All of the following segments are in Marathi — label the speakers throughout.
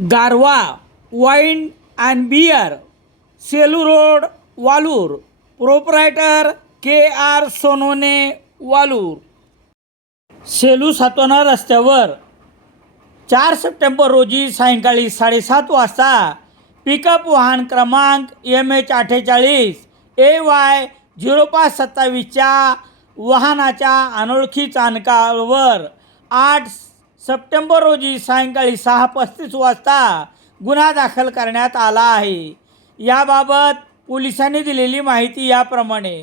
Speaker 1: Garva wine and beer Selu road Walur. Proprietor K R Sonone Walur. Selu Satona रस्त्यावर. चार सप्टेंबर रोजी सायंकाळी साडेसात वाजता पिकअप वाहन क्रमांक एम एच अठ्ठेचाळीस ए वाय झिरो पाच सत्तावीसच्या वाहनाच्या अनोळखी चालकावर आठ सप्टेंबर रोजी सायंकाळी सहा पस्तीस वाजता गुन्हा दाखल करण्यात आला आहे. याबाबत पोलिसांनी दिलेली माहिती याप्रमाणे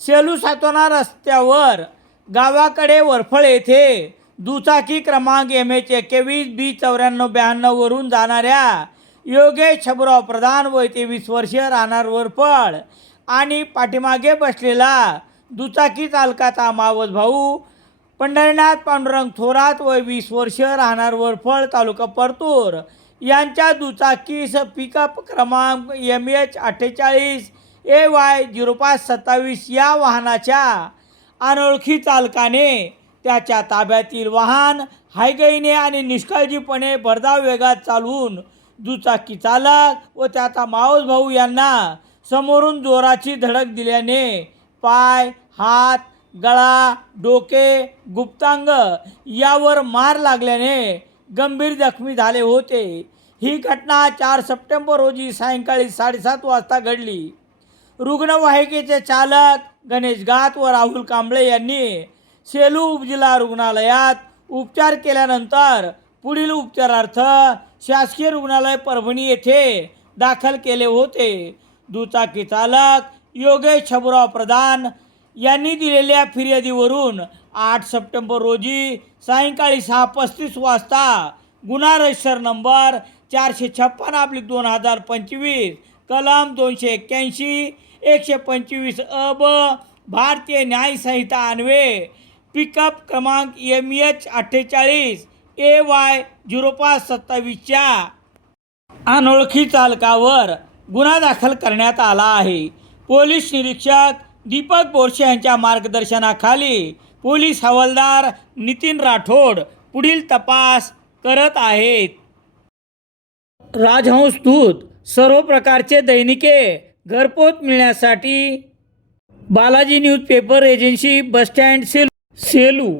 Speaker 1: सेलू सातोना रस्त्यावर गावाकडे वरफळ येथे दुचाकी क्रमांक एम एच एकवीस बी चौऱ्याण्णव ब्याण्णववरून जाणाऱ्या योगेश छबराव प्रधान वय तेवीस वर्षीय राहणार वरफळ आणि पाठीमागे बसलेला दुचाकी चालकाचा मावस भाऊ पंढरीनाथ पांडुरंग थोरात व वीस वर्ष राहणार वरफळ तालुका परतूर. यांच्या दुचाकीस पिकअप क्रमांक एम एच अठ्ठेचाळीस ए वाय झिरो पाच सत्तावीस या वाहनाच्या अनोळखी चालकाने त्याच्या ताब्यातील वाहन हायगईने आणि निष्काळजीपणे भरधाव वेगात चालवून दुचाकी चालक व त्याचा मावस भाऊ यांना समोरून जोराची धडक दिल्याने पाय हात गळा डोके गुप्तांग यावर मार लागल्याने गंभीर जखमी झाले होते. ही घटना चार सप्टेंबर रोजी सायंकाळी साडेसात वाजता घडली. रुग्णवाहिकेचे चालक गणेश गात व राहुल कांबळे यांनी सेलू उपजिल्हा रुग्णालयात उपचार केल्यानंतर पुढील उपचारार्थ शासकीय रुग्णालय परभणी येथे दाखल केले होते. दुचाकी चालक योगेश छबुराव प्रधान यांनी दिलेल्या फिर्यादीवरून आठ सप्टेंबर रोजी सायंकाळी सहा पस्तीस वाजता गुन्हा रजिस्टर नंबर चारशे छप्पन आपली दोन हजार पंचवीस कलम दोनशे एक्क्याऐंशी एकशे पंचवीस अ ब भारतीय न्यायसंहिता अन्वे पिकअप क्रमांक एम एच अठ्ठेचाळीस ए वाय झिरो पाच सत्तावीसच्या अनोळखी चालकावर गुन्हा दाखल करण्यात आला आहे. पोलीस निरीक्षक दीपक बोरशे यांच्या मार्गदर्शनाखाली पोलीस हवालदार नितीन राठोड पुढील तपास करत आहेत. राजहंस सर्व प्रकारचे दैनिके घरपोच मिळण्यासाठी Balaji newspaper agency bus stand sale Selu